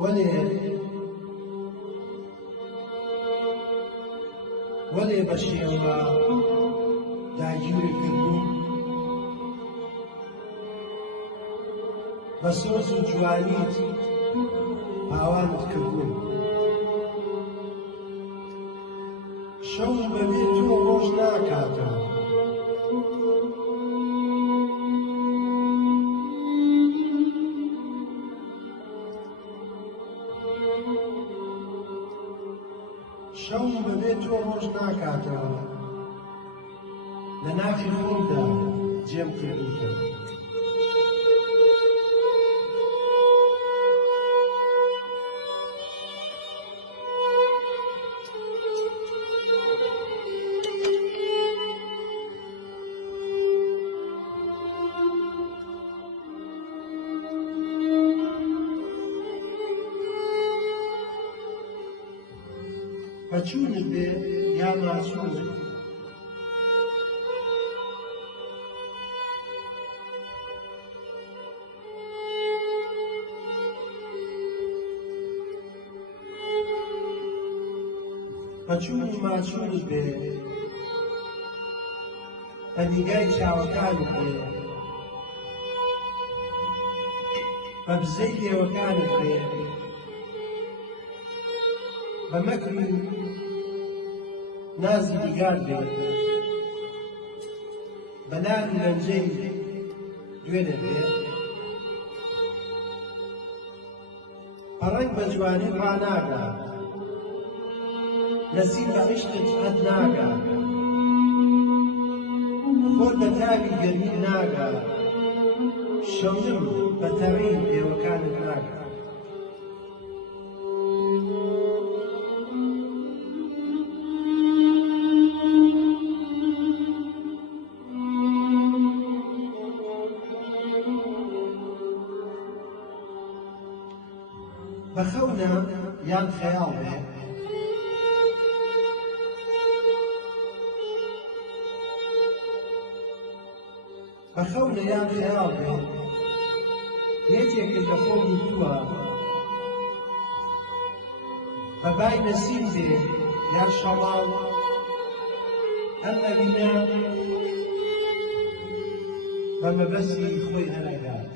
وەلێ بە شێوە داگیری کردبوو بە سۆز و جوانیت پاوانت کردبوو شەو بەبێ تۆ ڕۆژ ناکاتەوە شەو بەبێ تۆ ڕۆژ ناکاتەوە لە ناخی خۆمدا جێم کردوتەوە بەچوونت بێ یا ماچوونت بەچوون و ماچوونت بێ بە نیگای چاوەکانت بێ بە بزەی لێوەکانت بێ بە مەکر و نازی دیگار بێ بە نان و لەنجەی دوێنێ بێ پەڕەنگ بە جوانی ڕاناگات نەسیم بە عیشقت هەد ناگات خۆر بە تاوی گەرمی ناگات شەونم بە تەڕین ئێوەکانت ناگات بەخەونە یان خەیاڵ بێ بەخەونە یان خەیاڵ بێ یەکێکت لە خۆم تووە بە بای نەسیم بێ یان شەڵاو هەر ئەوینە بە مەبەستی خۆی هەنەگات